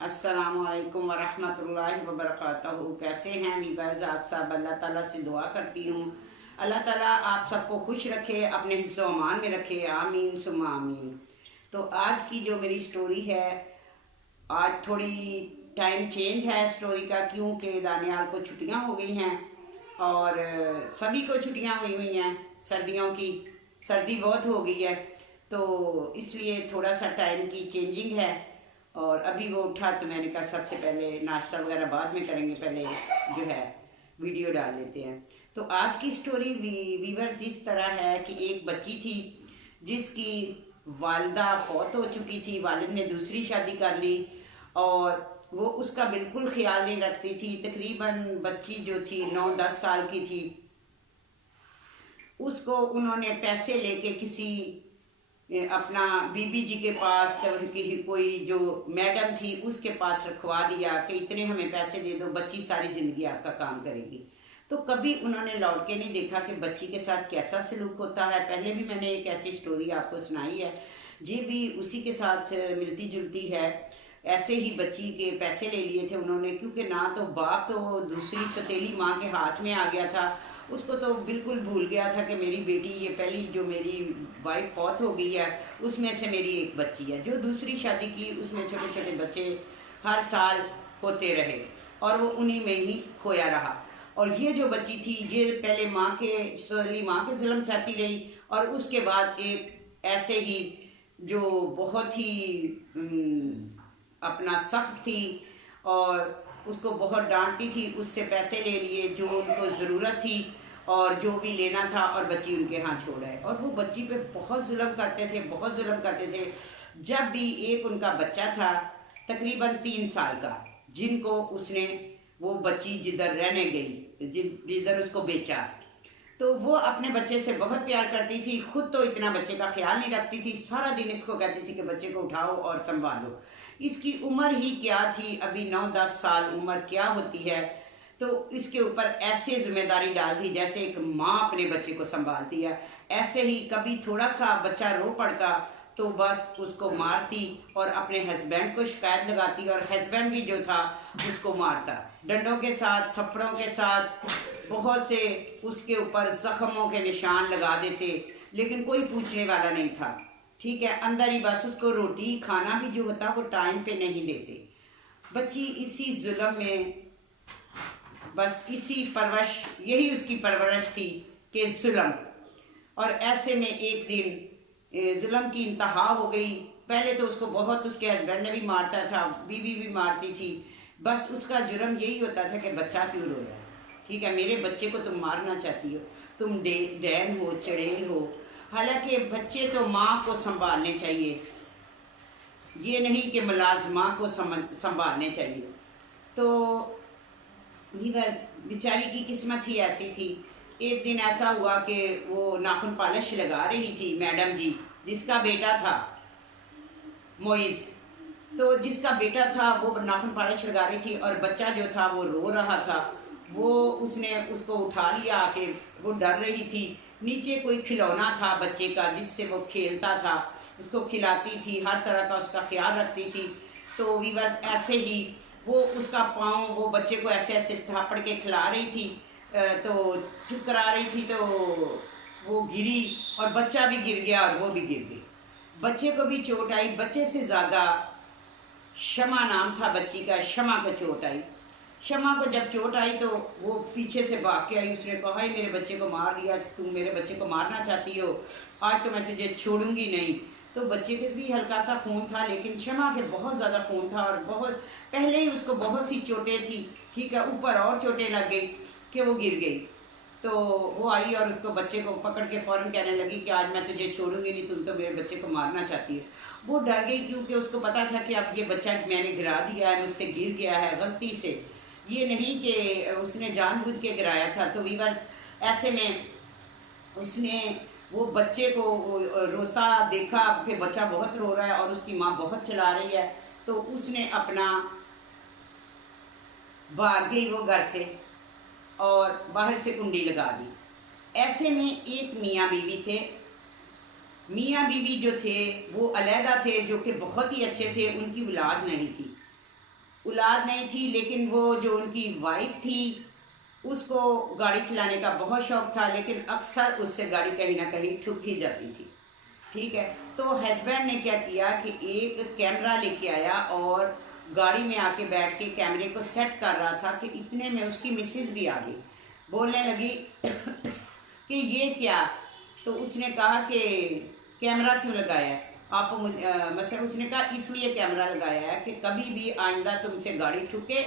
अस्सलामुअलैकुम वरहमतुल्लाहि वबरकातुहू। कैसे हैं वीवर्स आप सब? अल्लाह ताला से दुआ करती हूँ अल्लाह ताला आप सबको खुश रखे, अपने हिफ्ज़ व अमान में रखे, आमीन सुम्मा आमीन। तो आज की जो मेरी स्टोरी है, आज थोड़ी टाइम चेंज है स्टोरी का, क्योंकि दानियाल को छुट्टियाँ हो गई हैं और सभी को छुट्टियाँ हुई हुई हैं सर्दियों की। सर्दी बहुत हो गई है तो इसलिए थोड़ा सा टाइम की चेंजिंग है। और अभी वो उठा तो मैंने कहा सबसे पहले नाश्ता वगैरह बाद में करेंगे, पहले जो है वीडियो डाल लेते हैं। तो आज की स्टोरी वीवर्स इस तरह है कि एक बच्ची थी जिसकी वालदा फौत हो चुकी थी, वालिद ने दूसरी शादी कर ली और वो उसका बिल्कुल ख्याल नहीं रखती थी। तकरीबन बच्ची जो थी 9-10 साल की थी, उसको उन्होंने पैसे लेके किसी अपना बीबी जी के पास, की कोई जो मैडम थी उसके पास रखवा दिया कि इतने हमें पैसे दे दो, बच्ची सारी जिंदगी आपका काम करेगी। तो कभी उन्होंने लौट के नहीं देखा कि बच्ची के साथ कैसा सलूक होता है। पहले भी मैंने एक ऐसी स्टोरी आपको सुनाई है, ये भी उसी के साथ मिलती जुलती है। ऐसे ही बच्ची के पैसे ले लिए थे उन्होंने, क्योंकि ना तो बाप तो दूसरी सतीली माँ के हाथ में आ गया था, उसको तो बिल्कुल भूल गया था कि मेरी बेटी, ये पहली जो मेरी वाइफ फौत हो गई है उसमें से मेरी एक बच्ची है। जो दूसरी शादी की उसमें छोटे छोटे बच्चे हर साल होते रहे और वो उन्हीं में ही खोया रहा। और ये जो बच्ची थी ये पहले माँ के सतीली माँ के जुल्म सहती रही और उसके बाद एक ऐसे ही जो बहुत ही अपना सख्त थी और उसको बहुत डांटती थी, उससे पैसे ले लिए जो उनको ज़रूरत थी और जो भी लेना था, और बच्ची उनके हाथ छोड़ आए। और वो बच्ची पे बहुत जुल्म करते थे, बहुत जुल्म करते थे। जब भी एक उनका बच्चा था तकरीबन 3 साल का, जिनको उसने, वो बच्ची जिधर रहने गई, जिधर उसको बेचा, तो वो अपने बच्चे से बहुत प्यार करती थी। खुद तो इतना बच्चे का ख्याल नहीं रखती थी, सारा दिन इसको कहती थी कि बच्चे को उठाओ और संभालो। इसकी उम्र ही क्या थी, अभी 9-10 साल उम्र क्या होती है। तो इसके ऊपर ऐसे जिम्मेदारी डाल दी जैसे एक माँ अपने बच्चे को संभालती है। ऐसे ही कभी थोड़ा सा बच्चा रो पड़ता तो बस उसको मारती और अपने हस्बैंड को शिकायत लगाती, और हस्बैंड भी जो था उसको मारता, डंडों के साथ, थप्पड़ों के साथ, बहुत से उसके ऊपर जख्मों के निशान लगा देते, लेकिन कोई पूछने वाला नहीं था। ठीक है, अंदर ही बस उसको रोटी खाना भी जो होता वो टाइम पे नहीं देते। बच्ची इसी जुल्म में, बस इसी परवरिश, यही उसकी परवरिश थी कि जुल्म। और ऐसे में एक दिन जुल्म की इंतहा हो गई। पहले तो उसको बहुत उसके हस्बैंड ने भी मारता था, बीवी भी मारती थी। बस उसका जुर्म यही होता था कि बच्चा क्यों रोया। ठीक है, मेरे बच्चे को तुम मारना चाहती हो, तुम डैन हो, चड़ेल हो। हालांकि बच्चे तो माँ को संभालने चाहिए, ये नहीं कि मुलाजमा को संभालने चाहिए। तो बेचारी की किस्मत ही ऐसी थी। एक दिन ऐसा हुआ कि वो नाखून पॉलिश लगा रही थी मैडम जी, जिसका बेटा था मोइज। तो जिसका बेटा था वो नाखून पॉलिश लगा रही थी और बच्चा जो था वो रो रहा था। वो उसने उसको उठा लिया आके, वो डर रही थी। नीचे कोई खिलौना था बच्चे का जिससे वो खेलता था, उसको खिलाती थी, हर तरह का उसका ख्याल रखती थी। तो वीवर्स ऐसे ही वो उसका पाँव, वो बच्चे को ऐसे ऐसे थापड़ के खिला रही थी, तो चुप करा रही थी, तो वो गिरी और बच्चा भी गिर गया और वो भी गिर गई। बच्चे को भी चोट आई, बच्चे से ज़्यादा शमा नाम था बच्ची का, शमा को चोट आई। शमा को जब चोट आई तो वो पीछे से भाग के आई, उसने कहा ही मेरे बच्चे को मार दिया, तुम मेरे बच्चे को मारना चाहती हो, आज तो मैं तुझे छोड़ूंगी नहीं। तो बच्चे के भी हल्का सा खून था, लेकिन शमा के बहुत ज़्यादा खून था और बहुत पहले ही उसको बहुत सी चोटें थी। ठीक है, ऊपर और चोटें लग गई कि वो गिर गई। तो वो आई और उसको, बच्चे को पकड़ के फ़ौरन कहने लगी कि आज मैं तुझे छोड़ूंगी नहीं, तुम तो मेरे बच्चे को मारना चाहती है। वो डर गई क्योंकि उसको पता था कि अब ये बच्चा मैंने गिरा दिया है, मुझसे गिर गया है गलती से, ये नहीं कि उसने जानबूझ के गिराया था। तो वीवर्स ऐसे में उसने वो बच्चे को रोता देखा कि बच्चा बहुत रो रहा है और उसकी माँ बहुत चिल्ला रही है, तो उसने अपना भाग गई वो घर से और बाहर से कुंडी लगा दी। ऐसे में एक मियाँ बीवी थे। मियाँ बीवी जो थे वो अलहदा थे, जो कि बहुत ही अच्छे थे, उनकी औलाद नहीं थी। औलाद नहीं थी, लेकिन वो जो उनकी वाइफ थी उसको गाड़ी चलाने का बहुत शौक था, लेकिन अक्सर उससे गाड़ी कहीं ना कहीं ठुक ही जाती थी। ठीक है, तो हस्बैंड ने क्या किया कि एक कैमरा लेके आया और गाड़ी में आके बैठ के कैमरे को सेट कर रहा था कि इतने में उसकी मिसेज भी आ गई। बोलने लगी कि ये क्या। तो उसने कहा कि कैमरा क्यों लगाया है आप मतलब उसने कहा इसलिए कैमरा लगाया है कि कभी भी आइंदा तुमसे गाड़ी ठुके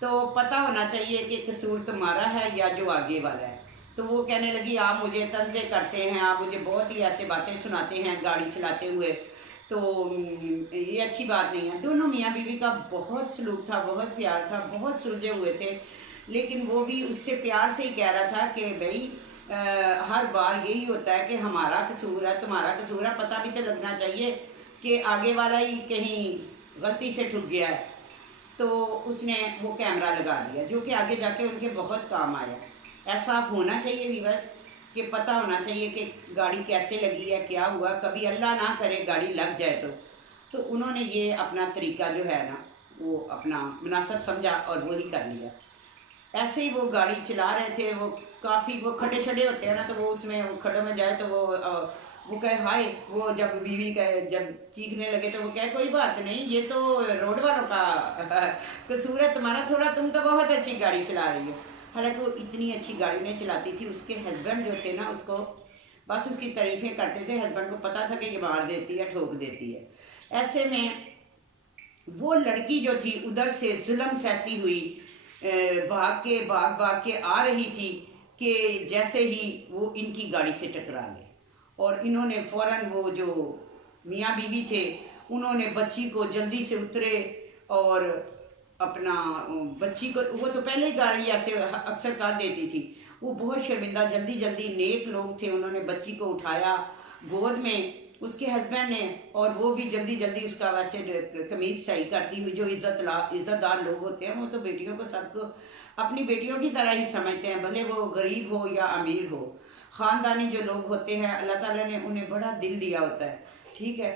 तो पता होना चाहिए कि कसूर तुम्हारा है या जो आगे वाला है। तो वो कहने लगी आप मुझे तंजे करते हैं, आप मुझे बहुत ही ऐसे बातें सुनाते हैं गाड़ी चलाते हुए, तो ये अच्छी बात नहीं है। दोनों मियाँ बीवी का बहुत सलूक था, बहुत प्यार था, बहुत सुलझे हुए थे, लेकिन वो भी उससे प्यार से ही कह रहा था कि भाई हर बार यही होता है कि हमारा कसूर है, तुम्हारा कसूर है, पता भी तो लगना चाहिए कि आगे वाला ही कहीं गलती से ठुक गया है। तो उसने वो कैमरा लगा दिया जो कि आगे जाके उनके बहुत काम आया। ऐसा होना चाहिए व्यूअर्स कि पता होना चाहिए कि गाड़ी कैसे लगी है, क्या हुआ, कभी अल्लाह ना करे गाड़ी लग जाए तो उन्होंने ये अपना तरीका जो है ना वो अपना मुनासिब समझा और वही कर लिया। ऐसे ही वो गाड़ी चला रहे थे, वो काफ़ी वो खड़े छड़े होते हैं ना, तो वो उसमें वो खड़ों में जाए तो वो कहे हाय, वो जब बीवी कहे जब चीखने लगे तो वो कहे कोई बात नहीं, ये तो रोड वालों का कसूर है तुम्हारा थोड़ा, तुम तो बहुत अच्छी गाड़ी चला रही हो। हालांकि वो इतनी अच्छी गाड़ी नहीं चलाती थी, उसके हस्बैंड जो थे ना उसको बस उसकी तारीफें करते थे। हस्बैंड को पता था कि ये मार देती है, ठोक देती है। ऐसे में वो लड़की जो थी उधर से जुल्म सहती हुई भाग के आ रही थी कि जैसे ही वो इनकी गाड़ी से टकरा गए और इन्होंने फौरन वो जो मियाँ बीवी थे उन्होंने बच्ची को जल्दी से उतरे और अपना बच्ची को, वो तो पहले ही गाड़ी ऐसे अक्सर कर देती थी, वो बहुत शर्मिंदा, जल्दी जल्दी नेक लोग थे, उन्होंने बच्ची को उठाया गोद में उसके हस्बैंड ने, और वो भी जल्दी जल्दी उसका वैसे कमीज सही करती हुई। जो इज्जतदार लोग होते हैं वो तो बेटियों को सबको अपनी बेटियों की तरह ही समझते हैं, भले वो गरीब हो या अमीर हो। ख़ानदानी जो लोग होते हैं अल्लाह ताला ने उन्हें बड़ा दिल दिया होता है, ठीक है।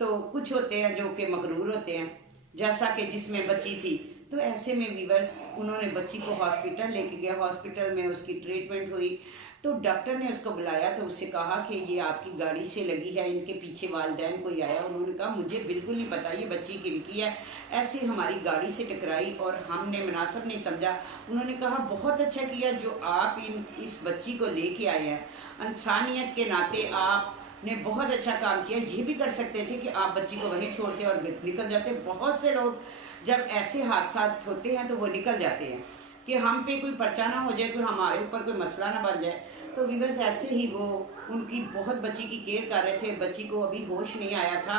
तो कुछ होते हैं जो कि मगरूर होते हैं, जैसा कि जिसमें बच्ची थी। तो ऐसे में वीवर्स उन्होंने बच्ची को हॉस्पिटल लेके गया, हॉस्पिटल में उसकी ट्रीटमेंट हुई। तो डॉक्टर ने उसको बुलाया तो उससे कहा कि ये आपकी गाड़ी से लगी है, इनके पीछे वालिदैन कोई आया। उन्होंने कहा मुझे बिल्कुल नहीं पता, ये बच्ची किनकी है, ऐसे हमारी गाड़ी से टकराई और हमने मुनासिब नहीं समझा। उन्होंने कहा बहुत अच्छा किया जो आप इस बच्ची को लेके आए हैं, इंसानियत के नाते आपने बहुत अच्छा काम किया। ये भी कर सकते थे कि आप बच्ची को वहीं छोड़ते और निकल जाते। बहुत से लोग जब ऐसे हादसा होते हैं तो वो निकल जाते हैं कि हम पे कोई पर्चा ना हो जाए, कोई हमारे ऊपर कोई मसला ना बन जाए। तो विवश ऐसे ही वो उनकी बहुत बच्ची की केयर कर रहे थे, बच्ची को अभी होश नहीं आया था।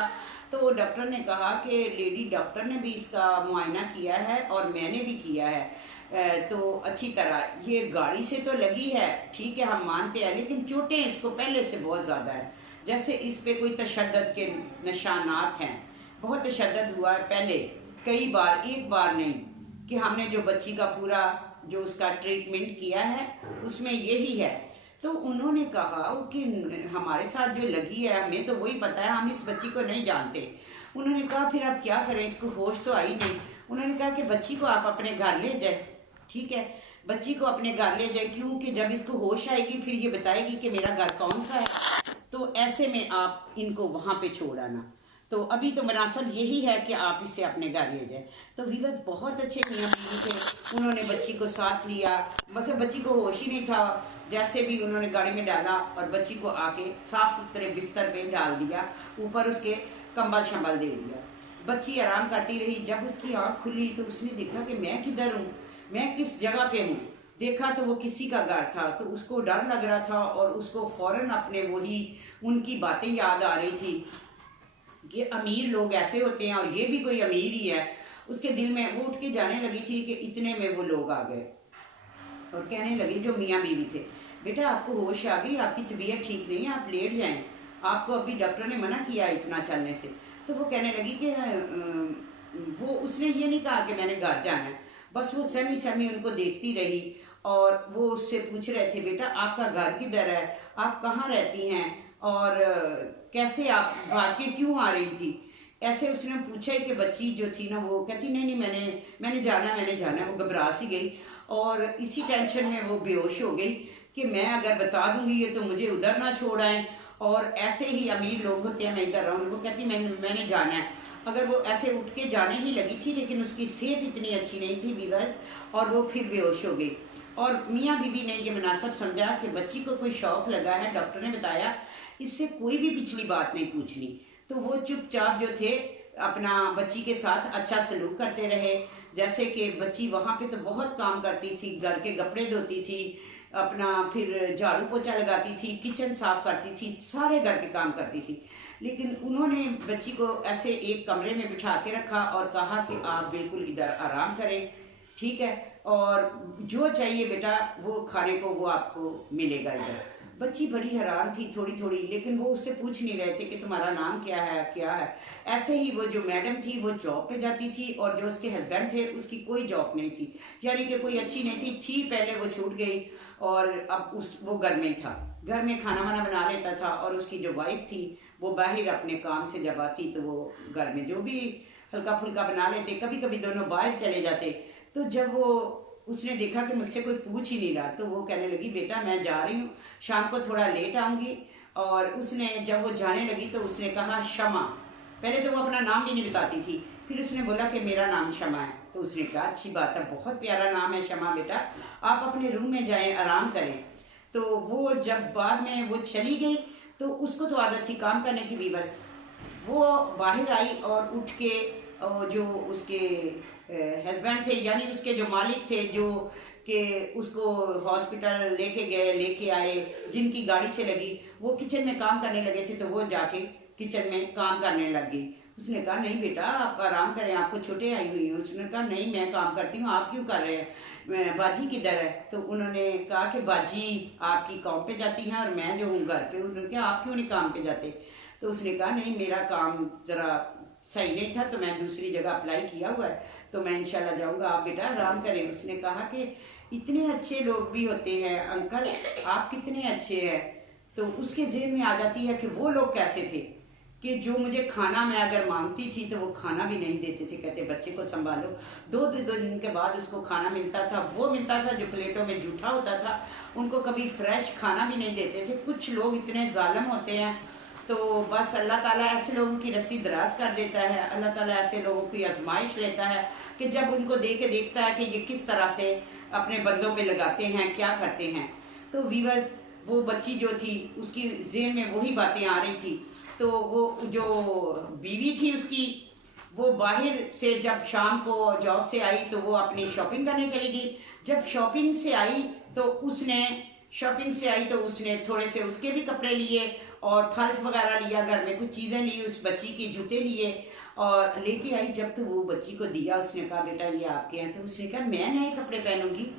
तो डॉक्टर ने कहा कि लेडी डॉक्टर ने भी इसका मुआयना किया है और मैंने भी किया है, तो अच्छी तरह ये गाड़ी से तो लगी है, ठीक है हम मानते हैं, लेकिन चोटें इसको पहले से बहुत ज़्यादा है। जैसे इस पे कोई तशद्दुद के निशानात हैं, बहुत तशद्दुद हुआ है पहले कई बार, एक बार नहीं, कि हमने जो बच्ची का पूरा जो उसका ट्रीटमेंट किया है उसमें यही है। तो उन्होंने कहा कि हमारे साथ जो लगी है हमें तो वही पता है, हम इस बच्ची को नहीं जानते। उन्होंने कहा फिर आप क्या करें, इसको होश तो आई नहीं। उन्होंने कहा कि बच्ची को आप अपने घर ले जाए, ठीक है, बच्ची को अपने घर ले जाए, क्योंकि जब इसको होश आएगी फिर ये बताएगी कि मेरा घर कौन सा है, तो ऐसे में आप इनको वहाँ पे छोड़ आना। तो अभी तो मुनासिब यही है कि आप इसे अपने घर ले जाए। तो वीवर बहुत अच्छे मियाँ बीवी थे, उन्होंने बच्ची को साथ लिया, बस बच्ची को होश ही नहीं था, जैसे भी उन्होंने गाड़ी में डाला और बच्ची को आके साफ सुथरे बिस्तर पे डाल दिया, ऊपर उसके कंबल शंबल दे दिया। बच्ची आराम करती रही। जब उसकी आँख खुली तो उसने देखा कि मैं किधर हूँ, मैं किस जगह पे हूँ। देखा तो वो किसी का घर था, तो उसको डर लग रहा था और उसको फौरन अपने वही उनकी बातें याद आ रही थी कि अमीर लोग ऐसे होते हैं और ये भी कोई अमीर ही है। उसके दिल में वो उठ के जाने लगी थी कि इतने में वो लोग आ गए और कहने लगे जो मियाँ बीवी थे, बेटा आपको होश आ गई, आपकी तबीयत ठीक नहीं है, आप लेट जाएं, आपको अभी डॉक्टर ने मना किया इतना चलने से। तो वो कहने लगी कि वो उसने ये नहीं कहा कि मैंने घर जाना है, बस वो सहमी उनको देखती रही और वो उससे पूछ रहे थे बेटा आपका घर किधर है, आप कहाँ रहती हैं और कैसे आप भाग के क्यों आ रही थी। ऐसे उसने पूछा ही कि बच्ची जो थी ना वो कहती नहीं नहीं मैंने जाना, वो घबरा सी गई और इसी टेंशन में वो बेहोश हो गई कि मैं अगर बता दूंगी ये तो मुझे उधर ना छोड़ आए। और ऐसे ही अमीर लोग होते हैं, मैं इधर रहूँ, वो कहती मैंने जाना है। अगर वो ऐसे उठ के जाने ही लगी थी लेकिन उसकी सेहत इतनी अच्छी नहीं थी व्यूअर्स, और वो फिर बेहोश हो गई। और मियाँ बीवी ने ये मुनासिब समझा कि बच्ची को कोई शौक लगा है, डॉक्टर ने बताया इससे कोई भी पिछली बात नहीं पूछनी। तो वो चुपचाप जो थे अपना बच्ची के साथ अच्छा सलूक करते रहे। जैसे कि बच्ची वहाँ पे तो बहुत काम करती थी, घर के कपड़े धोती थी, अपना फिर झाड़ू पोछा लगाती थी, किचन साफ करती थी, सारे घर के काम करती थी। लेकिन उन्होंने बच्ची को ऐसे एक कमरे में बिठा के रखा और कहा कि आप बिल्कुल इधर आराम करें, ठीक है, और जो चाहिए बेटा वो खाने को वो आपको मिलेगा इधर। बच्ची बड़ी हैरान थी थोड़ी थोड़ी, लेकिन वो उससे पूछ नहीं रहे थे कि तुम्हारा नाम क्या है क्या है। ऐसे ही वो जो मैडम थी वो जॉब पे जाती थी और जो उसके हस्बैंड थे उसकी कोई जॉब नहीं थी, यानी कि कोई अच्छी नहीं थी पहले वो छूट गई और अब वो घर में ही था, घर में खाना वाना बना लेता था। और उसकी जो वाइफ थी वो बाहर अपने काम से जब आती तो वो घर में जो भी हल्का फुल्का बना लेते, कभी कभी दोनों बाहर चले जाते। तो जब वो उसने देखा कि मुझसे कोई पूछ ही नहीं रहा तो वो कहने लगी बेटा मैं जा रही हूँ, शाम को थोड़ा लेट आऊंगी। और उसने जब वो जाने लगी तो उसने कहा शमा, पहले तो वो अपना नाम भी नहीं बताती थी, फिर उसने बोला कि मेरा नाम शमा है। तो उसने कहा अच्छी बात है, बहुत प्यारा नाम है शमा, बेटा आप अपने रूम में जाएं आराम करें। तो वो जब बाद में वो चली गई तो उसको तो आदत थी काम करने की व्यूअर्स, वो बाहर आई और उठ के जो उसके हस्बैंड थे यानी उसके जो मालिक थे जो कि उसको हॉस्पिटल लेके गए लेके आए, जिनकी गाड़ी से लगी, वो किचन में काम करने लगे थे तो वो जाके किचन में काम करने लग गई। उसने कहा नहीं बेटा आप आराम करें, आपको छुट्टी आई हुई है। उसने कहा नहीं मैं काम करती हूँ, आप क्यों कर रहे हैं, बाजी किधर है। तो उन्होंने कहा कि बाजी आपकी काम पे जाती हैं और मैं जो हूँ घर पे। उन्होंने कहा आप क्यों नहीं काम पे जाते। तो उसने कहा नहीं मेरा काम जरा सही नहीं था तो मैं दूसरी जगह अप्लाई किया हुआ है तो मैं इंशाल्लाह जाऊंगा, आप बेटा आराम करें। उसने कहा कि इतने अच्छे लोग भी होते हैं अंकल, आप कितने अच्छे हैं। तो उसके ज़हन में आ जाती है कि वो लोग कैसे थे कि जो मुझे खाना मैं अगर मांगती थी तो वो खाना भी नहीं देते थे, कहते बच्चे को संभालो। दो दिन के बाद उसको खाना मिलता था, वो मिलता था जो प्लेटों में जूठा होता था, उनको कभी फ्रेश खाना भी नहीं देते थे। कुछ लोग इतने जालिम होते हैं तो बस अल्लाह ताला ऐसे लोगों की रस्सी दराज कर देता है, अल्लाह ताला ऐसे लोगों की आजमाइश लेता है कि जब उनको देखता है कि ये किस तरह से अपने बंदों पे लगाते हैं, क्या करते हैं। तो वीवर्स वो बच्ची जो थी उसकी ज़हन में वही बातें आ रही थी। तो वो जो बीवी थी उसकी, वो बाहर से जब शाम को जॉब से आई तो वो अपनी शॉपिंग करने चली गई। जब शॉपिंग से आई तो उसने थोड़े से उसके भी कपड़े लिए और फल वगैरह लिया, घर में कुछ चीज़ें ली, उस बच्ची की जूते लिए और लेके आई। जब तो वो बच्ची को दिया, उसने कहा बेटा ये आपके हैं। तो उसने कहा मैं नए कपड़े पहनूंगी,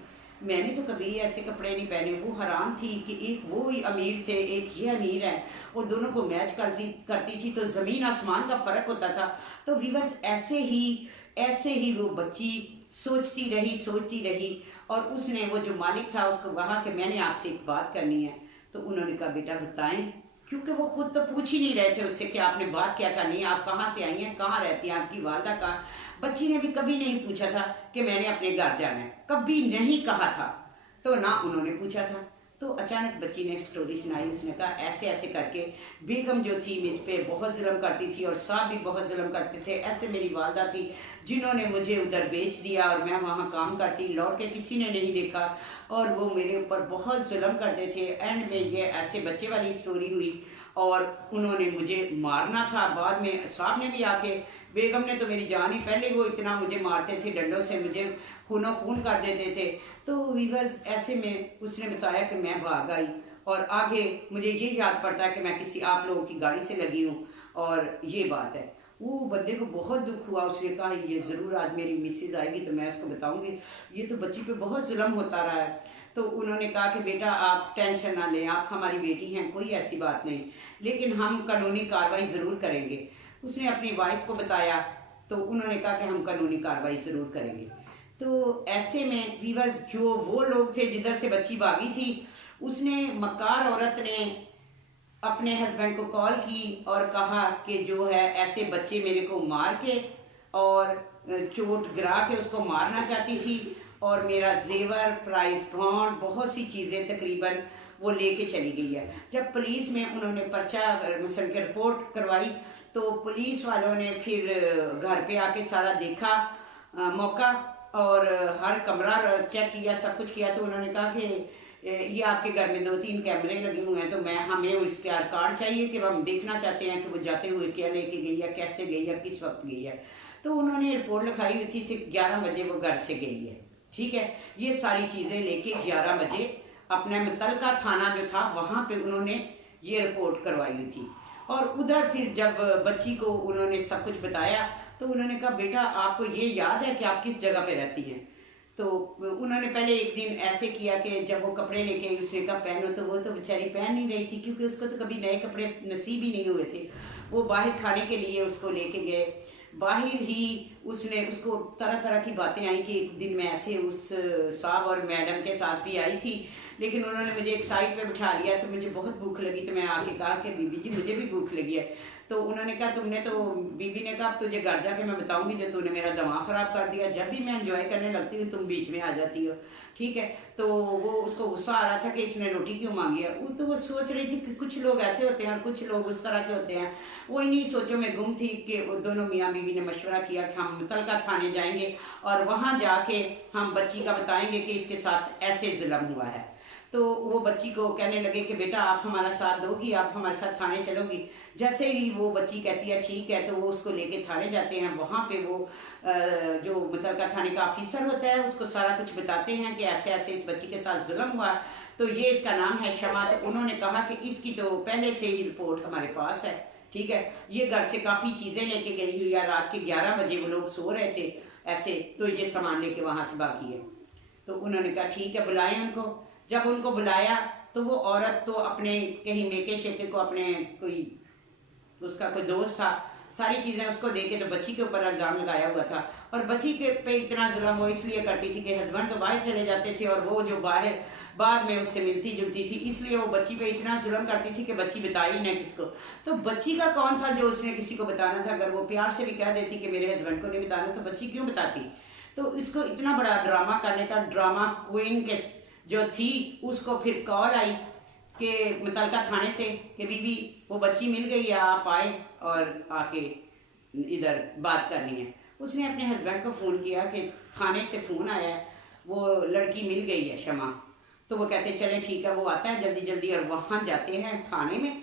मैंने तो कभी ऐसे कपड़े नहीं पहने। वो हैरान थी कि एक वो ही अमीर थे एक ये अमीर है और दोनों को मैच करती थी तो ज़मीन आसमान का फ़र्क होता था। तो व्यूअर्स ऐसे ही वो बच्ची सोचती रही और उसने वो जो मालिक था उसको कहा कि मैंने आपसे एक बात करनी है। तो उन्होंने कहा बेटा बताएं, क्योंकि वो खुद तो पूछ ही नहीं रहे थे उससे कि आपने बात क्या करनी है, आप कहाँ से आई हैं, कहाँ रहती हैं, आपकी वालदा कहाँ। बच्ची ने भी कभी नहीं पूछा था कि मैंने अपने घर जाना है, कभी नहीं कहा था, तो ना उन्होंने पूछा था। तो अचानक बच्ची ने एक स्टोरी सुनाई। उसने कहा ऐसे ऐसे करके बेगम जो थी मुझ पे बहुत जुल्म करती थी और साहब भी बहुत जुल्म करते थे। ऐसे मेरी वालदा थी जिन्होंने मुझे उधर बेच दिया और मैं वहाँ काम करती, लौट के किसी ने नहीं देखा और वो मेरे ऊपर बहुत जुल्म करते थे। एंड में ये ऐसे बच्चे वाली स्टोरी हुई और उन्होंने मुझे मारना था। बाद में साहब ने भी आके, बेगम ने तो मेरी जान ही, पहले वो इतना मुझे मारते थे डंडों से, मुझे खूनो खून कर देते थे। तो वीवर्स ऐसे में उसने बताया कि मैं भाग आई और आगे मुझे ये याद पड़ता है कि मैं किसी आप लोगों की गाड़ी से लगी हूँ और ये बात है। वो बंदे को बहुत दुख हुआ। उसने कहा ये ज़रूर आज मेरी मिसेज आएगी तो मैं उसको बताऊंगी, ये तो बच्ची पे बहुत जुल्म होता रहा है। तो उन्होंने कहा कि बेटा आप टेंशन ना लें, आप हमारी बेटी हैं, कोई ऐसी बात नहीं, लेकिन हम कानूनी कार्रवाई ज़रूर करेंगे। उसने अपनी वाइफ को बताया तो उन्होंने कहा कि हम कानूनी कार्रवाई ज़रूर करेंगे। तो ऐसे में वीवर्स जो वो लोग थे जिधर से बच्ची भागी थी, उसने मक्कार औरत ने अपने हस्बैंड को कॉल की और कहा कि जो है ऐसे बच्चे मेरे को मार के और चोट गिरा के उसको मारना चाहती थी, और मेरा जेवर, प्राइस बॉन्ड, बहुत सी चीज़ें तकरीबन वो लेके चली गई है। जब पुलिस में उन्होंने पर्चा मसल के रिपोर्ट करवाई तो पुलिस वालों ने फिर घर पे आके सारा देखा मौका, और हर कमरा चेक किया, सब कुछ किया। तो उन्होंने कहा कि ये आपके घर में 2-3 कैमरे लगे हुए हैं, तो हमें उसका कार्ड चाहिए कि हम देखना चाहते हैं कि वो जाते हुए क्या लेके गई है, कैसे गई है, किस वक्त गई है। तो उन्होंने रिपोर्ट लिखाई हुई थी 11 बजे वो घर से गई है। ठीक है, ये सारी चीज़ें लेके 11 बजे अपने मुतलका थाना जो था वहाँ पे उन्होंने ये रिपोर्ट करवाई हुई थी। और उधर फिर जब बच्ची को उन्होंने सब कुछ बताया तो उन्होंने कहा, बेटा आपको ये याद है कि आप किस जगह पे रहती हैं? तो उन्होंने पहले एक दिन ऐसे किया कि जब वो कपड़े लेके आई उसने कहा पहनो, तो वो तो बेचारी पहन नहीं रही थी क्योंकि उसको तो कभी नए कपड़े नसीब ही नहीं हुए थे। वो बाहर खाने के लिए उसको लेके गए, बाहर ही उसने उसको तरह तरह की बातें आई कि एक दिन मैं ऐसे उस साहब और मैडम के साथ भी आई थी, लेकिन उन्होंने मुझे एक साइड पे बिठा लिया तो मुझे बहुत भूख लगी, तो मैं आके कहा कि बीबी जी मुझे भी भूख लगी है। तो उन्होंने कहा तुमने तो, बीबी ने कहा अब तुझे घर जाके मैं बताऊंगी जो तूने मेरा दिमाग खराब कर दिया, जब भी मैं एंजॉय करने लगती हूँ तुम बीच में आ जाती हो। ठीक है, तो वो उसको गुस्सा आ रहा था कि इसने रोटी क्यों मांगी है। तो वो सोच रही थी कि कुछ लोग ऐसे होते हैं और कुछ लोग उस तरह के होते हैं। वो इन्हीं सोचों में गुम थी कि दोनों मियाँ बीवी ने मशवरा किया कि हम मुतलका थाने जाएंगे और वहां जाके हम बच्ची का बताएंगे कि इसके साथ ऐसे जुल्म हुआ है। तो वो बच्ची को कहने लगे कि बेटा आप हमारा साथ दोगी, आप हमारे साथ थाने चलोगी। जैसे ही वो बच्ची कहती है ठीक है, तो वो उसको लेके थाने जाते हैं। वहाँ पे वो जो मुतलका थाने का ऑफिसर होता है उसको सारा कुछ बताते हैं कि ऐसे ऐसे इस बच्ची के साथ जुल्म हुआ, तो ये इसका नाम है शमा। तो उन्होंने कहा कि इसकी तो पहले से ही रिपोर्ट हमारे पास है। ठीक है, ये घर से काफ़ी चीज़ें लेके गई हुई है, रात के 11 बजे वो लोग सो रहे थे ऐसे, तो ये सामान लेके वहाँ से बाकी है। तो उन्होंने कहा ठीक है बुलाएं उनको। जब उनको बुलाया तो वो औरत तो अपने कहीं मेके शेके को, अपने कोई उसका कोई दोस्त था, सारी चीजें उसको देके तो बच्ची के ऊपर इल्जाम लगाया हुआ था। और बच्ची के पे इतना जुल्म वो इसलिए करती थी कि हस्बैंड तो बाहर चले जाते थे और वो जो बाहर बाद में उससे मिलती जुलती थी, इसलिए वो बच्ची पे इतना जुल्म करती थी कि बच्ची बताई ना किसको। तो बच्ची का कौन था जो उसने किसी को बताना था? अगर वो प्यार से भी कह देती कि मेरे हस्बैंड को नहीं बताना, तो बच्ची क्यों बताती? तो इसको इतना बड़ा ड्रामा करने का, ड्रामा क्वीन के जो थी उसको फिर कॉल आई कि मुतलका थाने से कि बीबी वो बच्ची मिल गई है, आप आए और आके इधर बात करनी है। उसने अपने हस्बैंड को फ़ोन किया कि थाने से फ़ोन आया है, वो लड़की मिल गई है शमा। तो वो कहते चले ठीक है, वो आता है जल्दी जल्दी और वहाँ जाते हैं थाने में।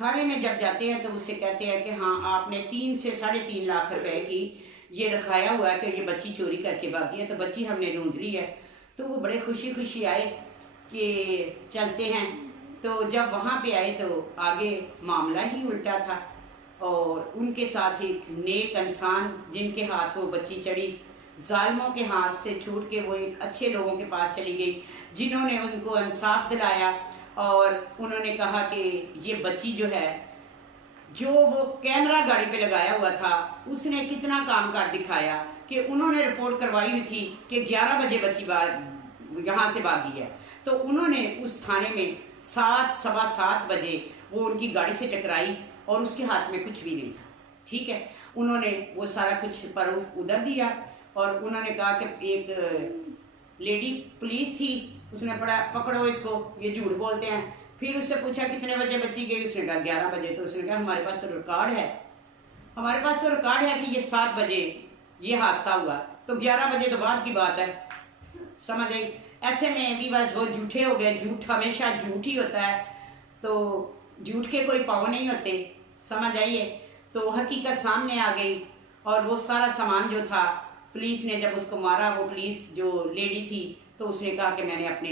थाने में जब जाते हैं तो उससे कहते हैं कि हाँ आपने 3 से 3.5 लाख रुपए की ये रखाया हुआ है कि ये बच्ची चोरी करके भागी है, तो बच्ची हमने ढूंढ ली है। तो वो बड़े खुशी खुशी आए कि चलते हैं। तो जब वहाँ पे आए तो आगे मामला ही उल्टा था, और उनके साथ एक नेक इंसान जिनके हाथ वो बच्ची चढ़ी, जालिमों के हाथ से छूट के वो एक अच्छे लोगों के पास चली गई जिन्होंने उनको इंसाफ दिलाया। और उन्होंने कहा कि ये बच्ची जो है, जो वो कैमरा गाड़ी पे लगाया हुआ था उसने कितना काम कर दिखाया कि उन्होंने रिपोर्ट करवाई हुई थी कि 11 बजे बच्ची यहाँ से भागी है। तो उन्होंने उस थाने में 7-7:15 बजे वो उनकी गाड़ी से टकराई और उसके हाथ में कुछ भी नहीं था। ठीक है, उन्होंने वो सारा कुछ प्रूफ उधर दिया और उन्होंने कहा कि एक लेडी पुलिस थी, उसने पकड़ो इसको, ये झूठ बोलते हैं। फिर उससे पूछा कितने बजे बच्ची गई, उसने कहा 11 बजे। तो उसने कहा हमारे पास तो रिकॉर्ड है, हमारे पास तो रिकॉर्ड है कि ये 7 बजे ये हादसा हुआ, तो 11 बजे तो बाद की बात है। समझ आई? ऐसे में भी बस वो झूठे हो गए। झूठ हमेशा झूठ ही होता है, तो झूठ के कोई पाव नहीं होते। समझ आइए? तो हकीकत सामने आ गई और वो सारा सामान जो था, पुलिस ने जब उसको मारा, वो पुलिस जो लेडी थी तो उसने कहा कि मैंने अपने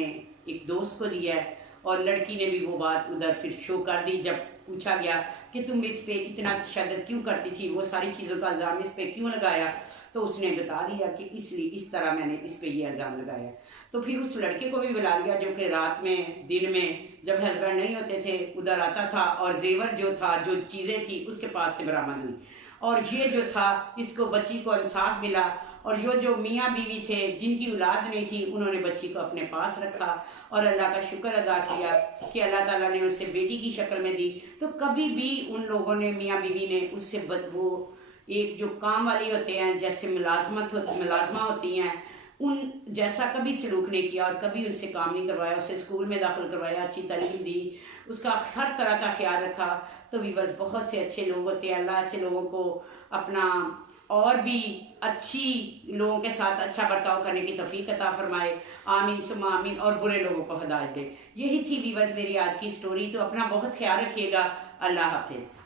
एक दोस्त को दिया है। और लड़की ने भी वो बात उधर फिर शो कर दी। जब पूछा गया कि तुम इस पे इतना तशद्दुद क्यों करती थी, वो सारी चीज़ों का इल्ज़ाम इस पे क्यों लगाया, तो उसने बता दिया कि इसलिए इस तरह मैंने इस पे ये इल्ज़ाम लगाया। तो फिर उस लड़के को भी बुला लिया जो कि रात में, दिन में जब हस्बैंड नहीं होते थे उधर आता था और जेवर जो था, जो चीज़ें थी उसके पास से बरामद हुई। और ये जो था इसको बच्ची को इंसाफ मिला, और जो मियाँ बीवी थे जिनकी औलाद नहीं थी उन्होंने बच्ची को अपने पास रखा और अल्लाह का शुक्र अदा किया कि अल्लाह ताला ने उससे बेटी की शक्ल में दी। तो कभी भी उन लोगों ने, मियाँ बीवी ने उससे वो एक जो काम वाली होते हैं जैसे मुलाजमा होती हैं उन जैसा कभी सलूक नहीं किया और कभी उनसे काम नहीं करवाया, उसे स्कूल में दाखिल करवाया, अच्छी तालीम दी, उसका हर तरह का ख्याल रखा। तो वीवर्स बहुत से अच्छे लोग होते हैं, अल्लाह ऐसे लोगों को अपना और भी अच्छी लोगों के साथ अच्छा बर्ताव करने की तौफीक अता फरमाए, आमीन सुम्मा आमीन, और बुरे लोगों को हिदायत दे। यही थी वीवर्स मेरी आज की स्टोरी। तो अपना बहुत ख्याल रखिएगा। अल्लाह हाफिज़।